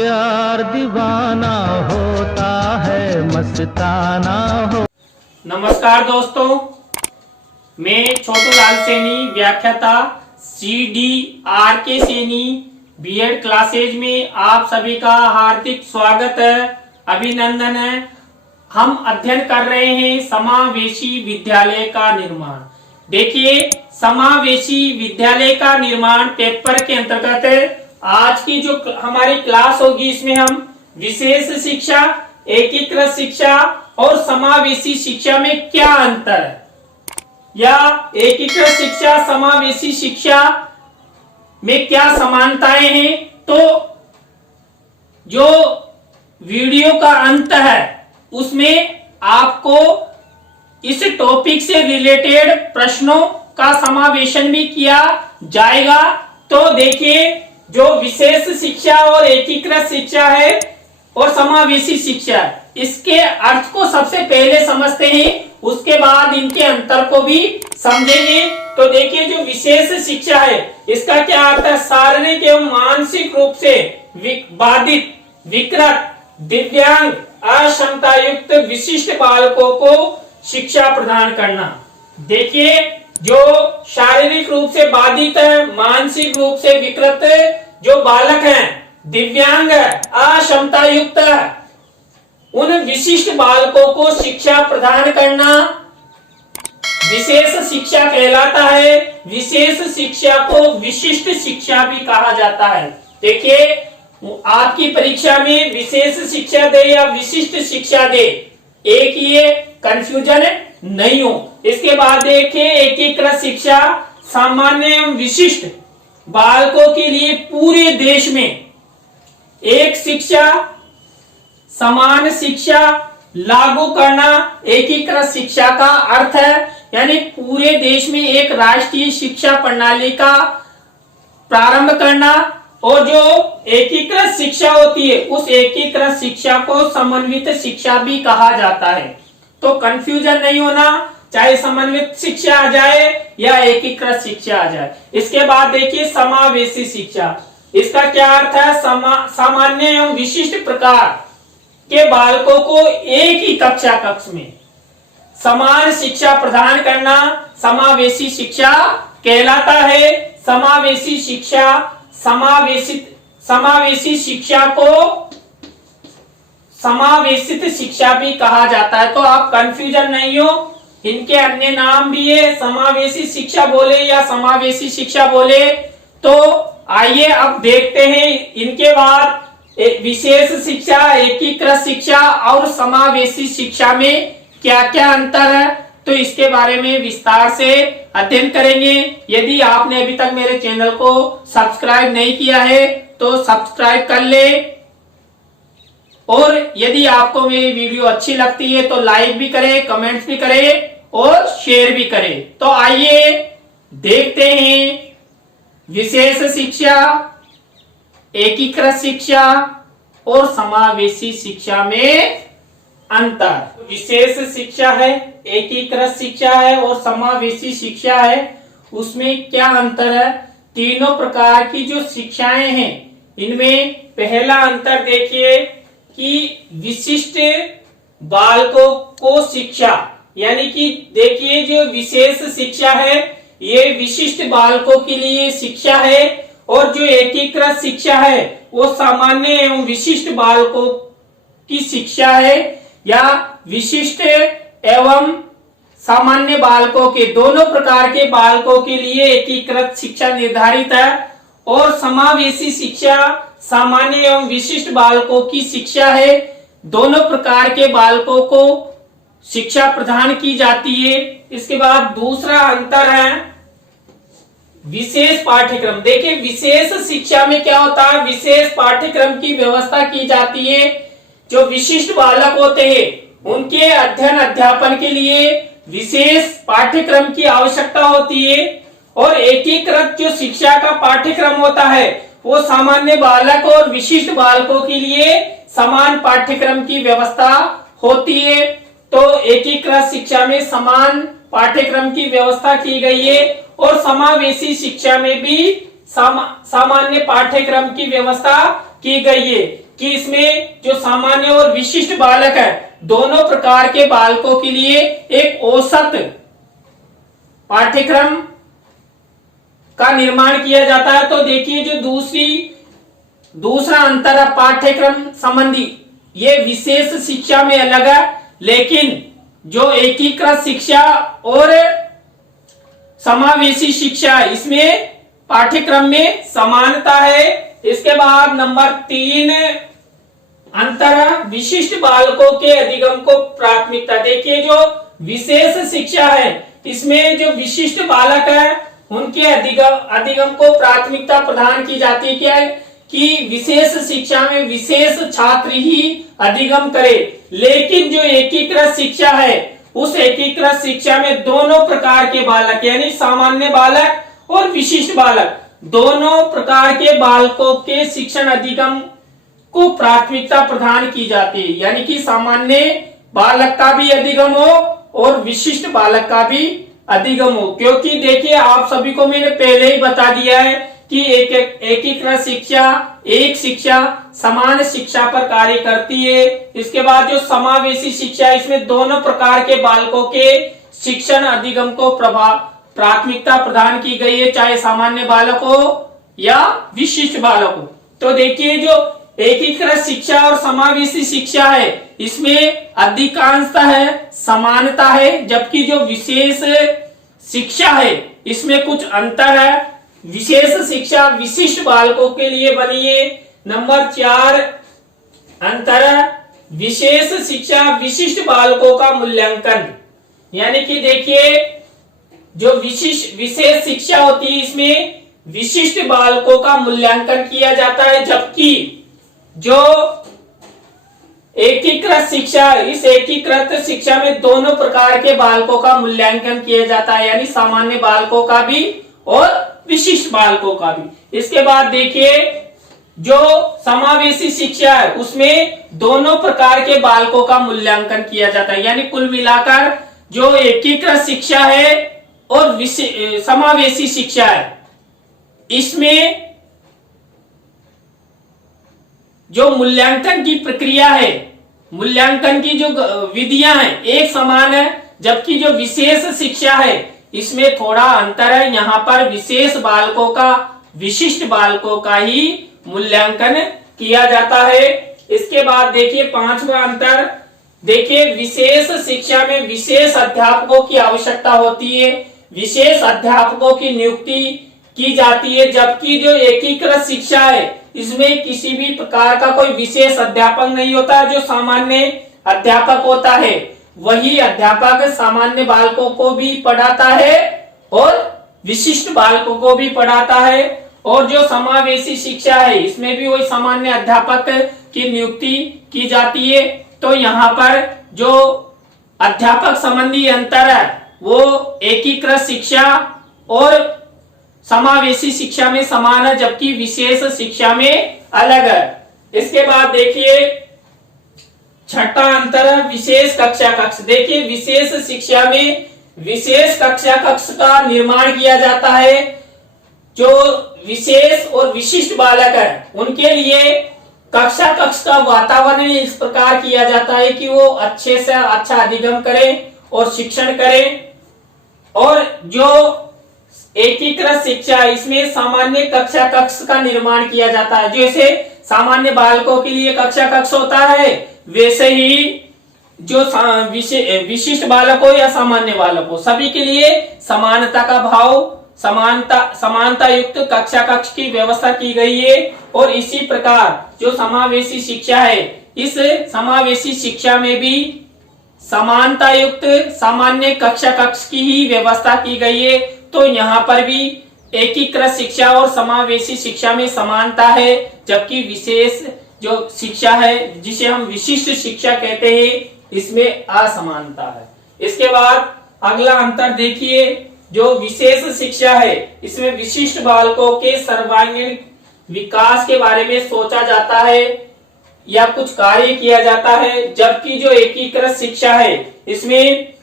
प्यार दीवाना होता है मस्ताना हो। नमस्कार दोस्तों, मैं छोटू लाल सैनी, व्याख्याता CDRK सैनी बीएड क्लासेज में आप सभी का हार्दिक स्वागत है, अभिनंदन है। हम अध्ययन कर रहे हैं समावेशी विद्यालय का निर्माण। देखिए, समावेशी विद्यालय का निर्माण पेपर के अंतर्गत आज की जो हमारी क्लास होगी, इसमें हम विशेष शिक्षा, एकीकृत शिक्षा और समावेशी शिक्षा में क्या अंतर है, या एकीकृत शिक्षा समावेशी शिक्षा में क्या समानताएं हैं, तो जो वीडियो का अंत है उसमें आपको इस टॉपिक से रिलेटेड प्रश्नों का समावेशन भी किया जाएगा। तो देखिए, जो विशेष शिक्षा और एकीकृत शिक्षा है और समावेशी शिक्षा है, इसके अर्थ को सबसे पहले समझते हैं, उसके बाद इनके अंतर को भी समझेंगे। तो देखिए, जो विशेष शिक्षा है इसका क्या अर्थ है? शारीरिक एवं मानसिक रूप से बाधित, विकृत, दिव्यांग, अक्षमता युक्त विशिष्ट बालकों को शिक्षा प्रदान करना। देखिए, जो शारीरिक रूप से बाधित है, मानसिक रूप से विकृत जो बालक हैं, दिव्यांग है, अक्षमता युक्त है, उन विशिष्ट बालकों को शिक्षा प्रदान करना विशेष शिक्षा कहलाता है। विशेष शिक्षा को विशिष्ट शिक्षा भी कहा जाता है। देखिए, आपकी परीक्षा में विशेष शिक्षा दे या विशिष्ट शिक्षा दे, एक ये कंफ्यूजन नहीं हो। इसके बाद देखिए, एकीकृत शिक्षा सामान्य एवं विशिष्ट बालकों के लिए पूरे देश में एक शिक्षा, समान शिक्षा लागू करना एकीकृत शिक्षा का अर्थ है। यानी पूरे देश में एक राष्ट्रीय शिक्षा प्रणाली का प्रारंभ करना, और जो एकीकृत शिक्षा होती है उस एकीकृत शिक्षा को समन्वित शिक्षा भी कहा जाता है। तो कंफ्यूजन नहीं होना, चाहे समन्वित शिक्षा आ जाए या एकीकृत शिक्षा आ जाए। इसके बाद देखिए, समावेशी शिक्षा, इसका क्या अर्थ है? सामान्य एवं विशिष्ट प्रकार के बालकों को एक ही कक्षा कक्ष में समान शिक्षा प्रदान करना समावेशी शिक्षा कहलाता है। समावेशी शिक्षा, समावेशी शिक्षा को समावेशित शिक्षा भी कहा जाता है। तो आप कंफ्यूजन नहीं हो, इनके अन्य नाम भी है, समावेशी शिक्षा बोले या समावेशी शिक्षा बोले। तो आइए अब देखते हैं इनके बाद विशेष शिक्षा, एकीकृत शिक्षा और समावेशी शिक्षा में क्या क्या अंतर है, तो इसके बारे में विस्तार से अध्ययन करेंगे। यदि आपने अभी तक मेरे चैनल को सब्सक्राइब नहीं किया है तो सब्सक्राइब कर ले, और यदि आपको मेरी वीडियो अच्छी लगती है तो लाइक भी करें, कमेंट्स भी करें और शेयर भी करें। तो आइए देखते हैं विशेष शिक्षा, एकीकृत शिक्षा और समावेशी शिक्षा में अंतर। विशेष शिक्षा है, एकीकृत शिक्षा है और समावेशी शिक्षा है, उसमें क्या अंतर है? तीनों प्रकार की जो शिक्षाएं हैं इनमें पहला अंतर देखिए कि विशिष्ट बालकों को शिक्षा, यानी कि देखिए, जो विशेष शिक्षा है ये विशिष्ट बालकों के लिए शिक्षा है, और जो एकीकृत शिक्षा है वो सामान्य एवं विशिष्ट बालकों की शिक्षा है, या विशिष्ट एवं सामान्य बालकों के, दोनों प्रकार के बालकों के लिए एकीकृत शिक्षा निर्धारित है। और समावेशी शिक्षा सामान्य एवं विशिष्ट बालकों की शिक्षा है, दोनों प्रकार के बालकों को शिक्षा प्रदान की जाती है। इसके बाद दूसरा अंतर है विशेष पाठ्यक्रम। देखिए, विशेष शिक्षा में क्या होता है? विशेष पाठ्यक्रम की व्यवस्था की जाती है। जो विशिष्ट बालक होते हैं उनके अध्ययन अध्यापन के लिए विशेष पाठ्यक्रम की आवश्यकता होती है, और एकीकृत जो शिक्षा का पाठ्यक्रम होता है वो सामान्य बालक और विशिष्ट बालकों के लिए समान पाठ्यक्रम की व्यवस्था होती है। तो एकीकृत शिक्षा में समान पाठ्यक्रम की व्यवस्था की गई है, और समावेशी शिक्षा में भी सामान्य पाठ्यक्रम की व्यवस्था की गई है। कि इसमें जो सामान्य और विशिष्ट बालक है दोनों प्रकार के बालकों के लिए एक औसत पाठ्यक्रम का निर्माण किया जाता है। तो देखिए जो दूसरा अंतर है पाठ्यक्रम संबंधी, ये विशेष शिक्षा में अलग है, लेकिन जो एकीकृत शिक्षा और समावेशी शिक्षा है इसमें पाठ्यक्रम में समानता है। इसके बाद नंबर 3 अंतर विशिष्ट बालकों के अधिगम को प्राथमिकता। देखिए जो विशेष शिक्षा है इसमें जो विशिष्ट बालक है उनके अधिगम को प्राथमिकता प्रदान की जाती है। क्या है कि विशेष शिक्षा में विशेष छात्र ही अधिगम करे, लेकिन जो एकीकृत शिक्षा है उस एकीकृत शिक्षा में दोनों प्रकार के बालक यानी सामान्य बालक और विशिष्ट बालक दोनों प्रकार के बालकों के शिक्षण अधिगम को प्राथमिकता प्रदान की जाती है, यानी कि सामान्य बालक का भी अधिगम हो और विशिष्ट बालक का भी अधिगम हो। क्योंकि देखिए आप सभी को मैंने पहले ही बता दिया है कि एकीकृत शिक्षा एक शिक्षा समान शिक्षा पर कार्य करती है। इसके बाद जो समावेशी शिक्षा इसमें दोनों प्रकार के बालकों के शिक्षण अधिगम को प्राथमिकता प्रदान की गई है, चाहे सामान्य बालक हो या विशिष्ट बालक हो। तो देखिए जो एकीकृत शिक्षा और समावेशी शिक्षा है इसमें अधिकांशता है समानता है, जबकि जो विशेष शिक्षा है इसमें कुछ अंतर है। विशेष शिक्षा विशिष्ट बालकों के लिए बनी है। नंबर 4 अंतर विशेष शिक्षा विशिष्ट बालकों का मूल्यांकन, यानी कि देखिए जो विशेष शिक्षा होती है इसमें विशिष्ट बालकों का मूल्यांकन किया जाता है, जबकि जो एकीकृत शिक्षा इस एकीकृत शिक्षा में दोनों प्रकार के बालकों का मूल्यांकन किया जाता है, यानी सामान्य बालकों का भी और विशिष्ट बालकों का भी। इसके बाद देखिए जो समावेशी शिक्षा है उसमें दोनों प्रकार के बालकों का मूल्यांकन किया जाता है, यानी कुल मिलाकर जो एकीकृत शिक्षा है और समावेशी शिक्षा है इसमें जो मूल्यांकन की प्रक्रिया है, मूल्यांकन की जो विधियां हैं एक समान है, जबकि जो विशेष शिक्षा है इसमें थोड़ा अंतर है। यहाँ पर विशेष बालकों का विशिष्ट बालकों का ही मूल्यांकन किया जाता है। इसके बाद देखिए 5वां अंतर, देखिए विशेष शिक्षा में विशेष अध्यापकों की आवश्यकता होती है, विशेष अध्यापकों की नियुक्ति की जाती है, जबकि जो एकीकृत शिक्षा है इसमें किसी भी प्रकार का कोई विशेष अध्यापक नहीं होता। जो सामान्य अध्यापक होता है वही अध्यापक सामान्य बालकों को भी पढ़ाता है और विशिष्ट बालकों को भी पढ़ाता है। और जो समावेशी शिक्षा है इसमें भी वही सामान्य अध्यापक की नियुक्ति की जाती है। तो यहाँ पर जो अध्यापक संबंधी अंतर है वो एकीकृत शिक्षा और समावेशी शिक्षा में समान है, जबकि विशेष शिक्षा में अलग है। इसके बाद देखिए 6ठा अंतर है विशेष कक्षा कक्ष। देखिए विशेष शिक्षा में विशेष कक्षा कक्ष का निर्माण किया जाता है। जो विशेष और विशिष्ट बालक है उनके लिए कक्षा कक्ष का वातावरण इस प्रकार किया जाता है कि वो अच्छे से अच्छा अधिगम करें और शिक्षण करें। और जो एकीकृत शिक्षा इसमें सामान्य कक्षा कक्ष का निर्माण किया जाता है, जैसे सामान्य बालकों के लिए कक्षा कक्ष होता है वैसे ही जो विशिष्ट बालक हो या सामान्य बालक हो सभी के लिए समानता का भाव समानता युक्त कक्षा कक्ष की व्यवस्था की गई है। और इसी प्रकार जो समावेशी शिक्षा है इस समावेशी शिक्षा में भी समानता युक्त सामान्य कक्षा कक्ष की ही व्यवस्था की गई है। तो यहाँ पर भी एकीकृत शिक्षा और समावेशी शिक्षा में समानता है, जबकि विशेष जो शिक्षा है जिसे हम विशिष्ट शिक्षा कहते हैं इसमें असमानता है। इसके बाद अगला अंतर देखिए जो विशेष शिक्षा है इसमें विशिष्ट बालकों के सर्वांगीण विकास के बारे में सोचा जाता है या कुछ कार्य किया जाता है, जबकि जो एकीकृत शिक्षा है इसमें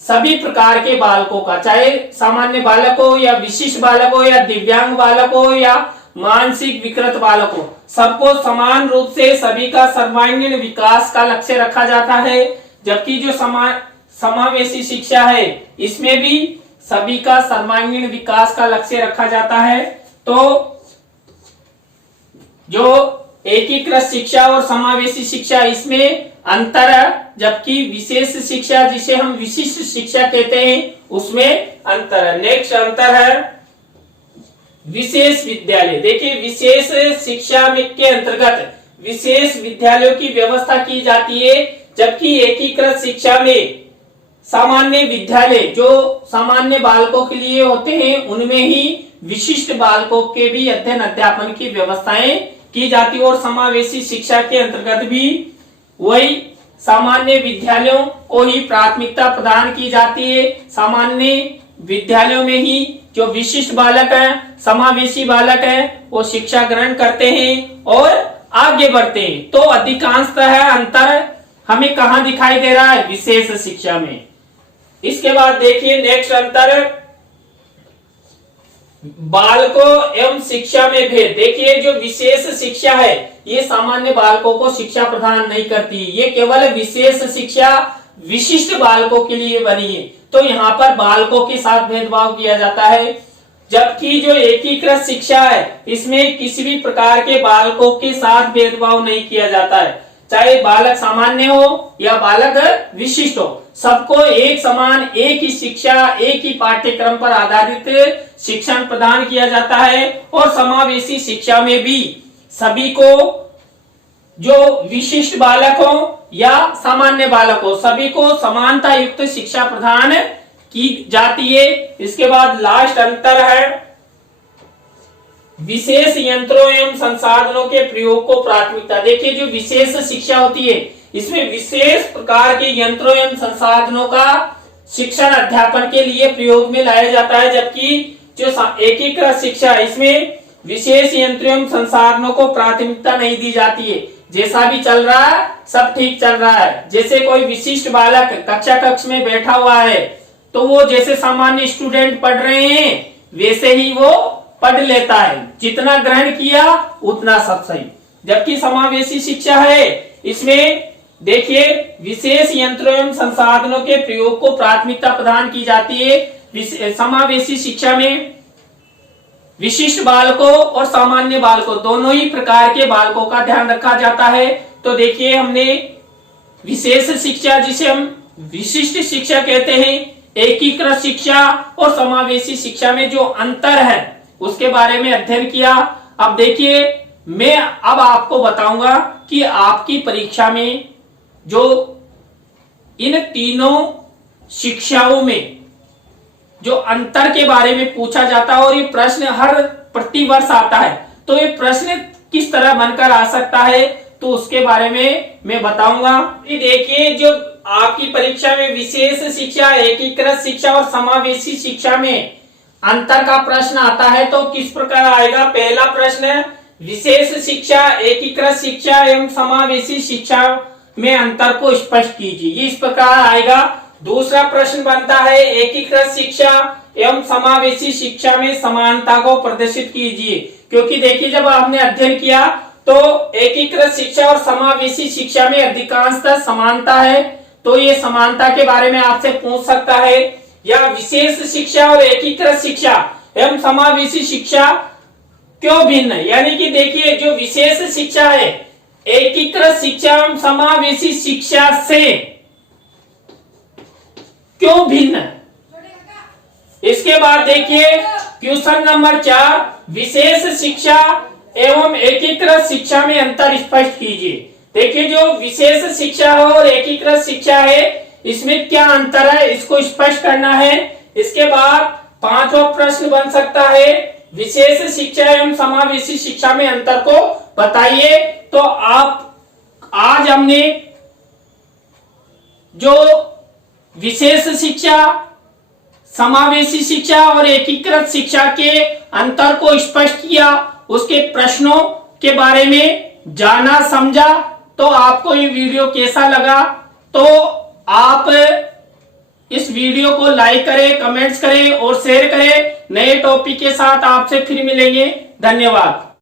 सभी प्रकार के बालकों का, चाहे सामान्य बालक हो या विशिष्ट बालक हो या दिव्यांग बालक हो या मानसिक विकृत बालकों, सबको समान रूप से सभी का सर्वांगीण विकास का लक्ष्य रखा जाता है। जबकि जो समावेशी शिक्षा है इसमें भी सभी का सर्वांगीण विकास का लक्ष्य रखा जाता है। तो जो एकीकृत शिक्षा और समावेशी शिक्षा इसमें अंतर है, जबकि विशेष शिक्षा जिसे हम विशिष्ट शिक्षा कहते हैं उसमें अंतर है। नेक्स्ट अंतर है विशेष विद्यालय। देखिए विशेष शिक्षा में के अंतर्गत विशेष विद्यालयों की व्यवस्था की जाती है, जबकि एकीकृत शिक्षा में सामान्य विद्यालय जो सामान्य बालकों के लिए होते हैं उनमें ही विशिष्ट बालकों के भी अध्ययन अध्यापन की व्यवस्थाएं की जाती है। और समावेशी शिक्षा के अंतर्गत भी वही सामान्य विद्यालयों को ही प्राथमिकता प्रदान की जाती है। सामान्य विद्यालयों में ही जो विशिष्ट बालक है, समावेशी बालक है, वो शिक्षा ग्रहण करते हैं और आगे बढ़ते हैं। तो अधिकांशतः अंतर हमें कहाँ दिखाई दे रहा है? विशेष शिक्षा में। इसके बाद देखिए नेक्स्ट अंतर बालकों एवं शिक्षा में भेद। देखिए जो विशेष शिक्षा है ये सामान्य बालकों को शिक्षा प्रदान नहीं करती, ये केवल विशेष शिक्षा विशिष्ट बालकों के लिए बनी है। तो यहाँ पर बालकों के साथ भेदभाव किया जाता है। जबकि जो एकीकृत शिक्षा है इसमें किसी भी प्रकार के बालकों के साथ भेदभाव नहीं किया जाता है, चाहे बालक सामान्य हो या बालक विशिष्ट हो, सबको एक समान एक ही शिक्षा एक ही पाठ्यक्रम पर आधारित शिक्षण प्रदान किया जाता है। और समावेशी शिक्षा में भी सभी को जो विशिष्ट बालक हो या सामान्य बालक हो सभी को समानता युक्त शिक्षा प्रदान की जाती है। इसके बाद लास्ट अंतर है विशेष यंत्रों एवं संसाधनों के प्रयोग को प्राथमिकता। देखिए जो विशेष शिक्षा होती है इसमें विशेष प्रकार के यंत्रों एवं संसाधनों का शिक्षण अध्यापन के लिए प्रयोग में लाया जाता है, जबकि जो एकीकृत शिक्षा है इसमें विशेष यंत्रों एवं संसाधनों को प्राथमिकता नहीं दी जाती है। जैसा भी चल रहा है सब ठीक चल रहा है। जैसे कोई विशिष्ट बालक कक्ष में बैठा हुआ है तो वो जैसे सामान्य स्टूडेंट पढ़ रहे हैं वैसे ही वो पढ़ लेता है, जितना ग्रहण किया उतना सब सही। जबकि समावेशी शिक्षा है इसमें देखिए विशेष यंत्रों एवं संसाधनों के प्रयोग को प्राथमिकता प्रदान की जाती है। समावेशी शिक्षा में विशिष्ट बालकों और सामान्य बालकों दोनों ही प्रकार के बालकों का ध्यान रखा जाता है। तो देखिए हमने विशेष शिक्षा जिसे हम विशिष्ट शिक्षा कहते हैं, एकीकृत शिक्षा और समावेशी शिक्षा में जो अंतर है उसके बारे में अध्ययन किया। अब देखिए मैं अब आपको बताऊंगा कि आपकी परीक्षा में जो इन तीनों शिक्षाओं में जो अंतर के बारे में पूछा जाता है और ये प्रश्न हर प्रतिवर्ष आता है, तो ये प्रश्न किस तरह बनकर आ सकता है तो उसके बारे में मैं बताऊंगा। देखिए जो आपकी परीक्षा में विशेष शिक्षा, एकीकृत शिक्षा और समावेशी शिक्षा में अंतर का प्रश्न आता है तो किस प्रकार आएगा। पहला प्रश्न विशेष शिक्षा, एकीकृत शिक्षा एवं समावेशी शिक्षा में अंतर को स्पष्ट कीजिए, ये इस प्रकार आएगा। दूसरा प्रश्न बनता है एकीकृत शिक्षा एवं समावेशी शिक्षा में समानता को प्रदर्शित कीजिए। क्योंकि देखिए जब आपने अध्ययन किया तो एकीकृत शिक्षा और समावेशी शिक्षा में अधिकांशतः समानता है, तो ये समानता के बारे में आपसे पूछ सकता है। या विशेष शिक्षा और एकीकृत शिक्षा एवं समावेशी शिक्षा क्यों भिन्न है, यानी कि देखिए जो विशेष शिक्षा है एकीकृत शिक्षा एवं समावेशी शिक्षा से क्यों भिन्न है। इसके बाद देखिए क्वेश्चन नंबर 4, विशेष शिक्षा एवं एकीकृत शिक्षा में अंतर स्पष्ट कीजिए। देखिए जो विशेष शिक्षा है और एकीकृत शिक्षा है इसमें क्या अंतर है इसको स्पष्ट करना है। इसके बाद पांचवा प्रश्न बन सकता है विशेष शिक्षा एवं समावेशी शिक्षा में अंतर को बताइए। तो आप आज हमने जो विशेष शिक्षा, समावेशी शिक्षा और एकीकृत शिक्षा के अंतर को स्पष्ट किया, उसके प्रश्नों के बारे में जाना समझा। तो आपको ये वीडियो कैसा लगा तो आप इस वीडियो को लाइक करें, कमेंट्स करें और शेयर करें। नए टॉपिक के साथ आपसे फिर मिलेंगे। धन्यवाद।